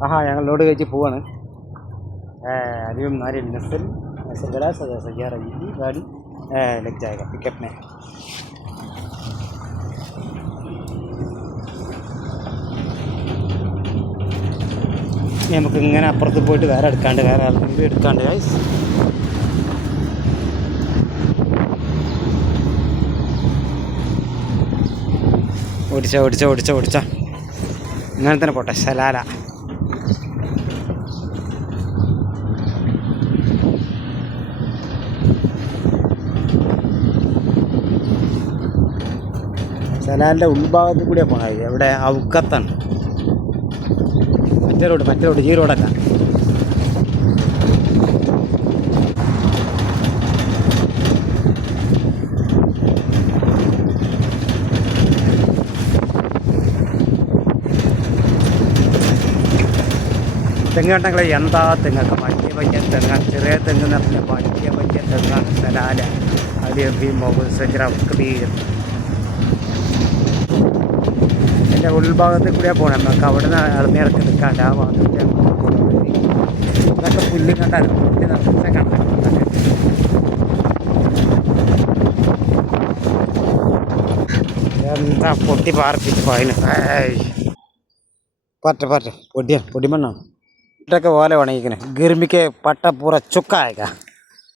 हाँ यहाँ लोड കഴിച്ച് പോവാണ് अभी हमारे नस्ल गला सजा रही थी गाड़ी लग जाएगा पिकअप में നമുക്ക് ഇങ്ങനെ അപ്പുറത്ത് പോയിട്ട് വേറെ എടുക്കാണ്ട് വേറെ ആൾക്കെങ്കിലും എടുക്കാണ്ട് ഗൈസ് ഓടിച്ച ഇങ്ങനെ തന്നെ പോട്ടെ സലാല സലാലിൻ്റെ ഉൾഭാഗത്ത് കൂടിയാണ് പോണത് എവിടെ ഔക്കത്താണ് മറ്റേ റോഡ് ഈ റോഡല്ല തെങ്ങ് കണ്ടെങ്കിൽ എന്താ തെങ്ങൊക്കെ വലിയ തെങ്ങാണ് ചെറിയ തെങ്ങ് എന്ന് പറഞ്ഞാൽ വലിയ തെങ്ങാണ് സലാല അലി മുഹമ്മദ് സജ്ര കബീർ എൻ്റെ ഉൾഭാഗത്തിൽ കൂടിയാണ് പോകണം നമുക്ക് അവിടെ നിന്ന് ഇറങ്ങി നിൽക്കാണ്ട് ആ ഭാഗത്ത് ഇതൊക്കെ പുല്ല് കണ്ടായിരുന്നു പുല്ല് നിറച്ച കണ്ടായിരുന്നു എന്താ പൊട്ടി പാർപ്പിച്ച് പോയിന് പറ്റ പൊടിമണ്ണാണ് ഇട്ടൊക്കെ പോലെ ഉണങ്ങിക്കണേ ഗർമിക്ക് പട്ട പൂറ ചുക്കായേക്കാം